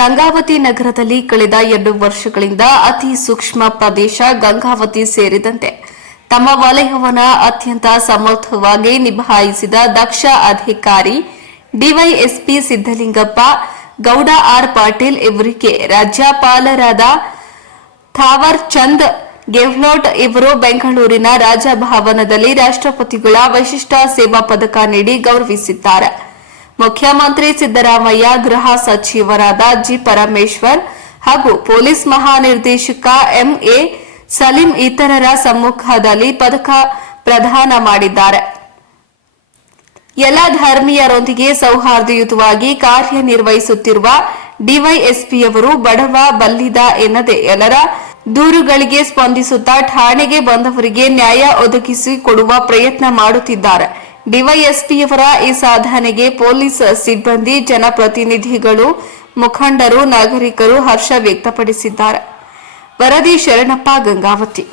ಗಂಗಾವತಿ ನಗರದಲ್ಲಿ ಕಳೆದ ಎರಡು ವರ್ಷಗಳಿಂದ ಅತಿ ಸೂಕ್ಷ್ಮ ಪ್ರದೇಶ ಗಂಗಾವತಿ ಸೇರಿದಂತೆ. ತಮ್ಮ ವಲಯವನ್ನು ಅತ್ಯಂತ ಸಮರ್ಥವಾಗಿ ನಿಭಾಯಿಸಿದ ದಕ್ಷ ಅಧಿಕಾರಿ ಡಿವೈಎಸ್ಪಿ ಸಿದ್ದಲಿಂಗಪ್ಪ ಗೌಡ ಆರ್ ಪಾಟೀಲ್ ಇವರಿಗೆ ರಾಜ್ಯಪಾಲರಾದ ಥಾವರ್ ಚಂದ್ ಗೆಹ್ಲೋಟ್ ಇವರು ಬೆಂಗಳೂರಿನ ರಾಜಭವನದಲ್ಲಿ ರಾಷ್ಟ್ರಪತಿಗಳ ವಿಶಿಷ್ಟ ಸೇವಾ ಪದಕ ನೀಡಿ ಗೌರವಿಸಿದ್ದಾರೆ. ಮುಖ್ಯಮಂತ್ರಿ ಸಿದ್ದರಾಮಯ್ಯ ಗೃಹ ಸಚಿವರಾದ ಜಿ ಪರಮೇಶ್ವರ್ ಹಾಗೂ ಪೊಲೀಸ್ ಮಹಾನಿರ್ದೇಶಕ ಎಂಎ ಸಲೀಂ ಇತರರ ಸಮ್ಮುಖದಲ್ಲಿ ಪದಕ ಪ್ರದಾನ ಮಾಡಿದ್ದಾರೆ. ಎಲ್ಲ ಧರ್ಮೀಯರೊಂದಿಗೆ ಸೌಹಾರ್ದಯುತವಾಗಿ ಕಾರ್ಯನಿರ್ವಹಿಸುತ್ತಿರುವ ಡಿವೈಎಸ್ಪಿಯವರು ಬಡವ ಬಲ್ಲಿದ ಎನ್ನದೆ ಎಲ್ಲರ ದೂರುಗಳಿಗೆ ಸ್ಪಂದಿಸುತ್ತಾ ಠಾಣೆಗೆ ಬಂದವರಿಗೆ ನ್ಯಾಯ ಒದಗಿಸಿಕೊಡುವ ಪ್ರಯತ್ನ ಮಾಡುತ್ತಿದ್ದಾರೆ. ಡಿವೈಎಸ್ಪಿಯವರ ಈ ಸಾಧನೆಗೆ ಪೊಲೀಸ್ ಸಿಬ್ಬಂದಿ ಜನಪ್ರತಿನಿಧಿಗಳು ಮುಖಂಡರು ನಾಗರಿಕರು ಹರ್ಷ ವ್ಯಕ್ತಪಡಿಸಿದ್ದಾರೆ. ವರದಿ ಶರಣಪ್ಪ ಗಂಗಾವತಿ.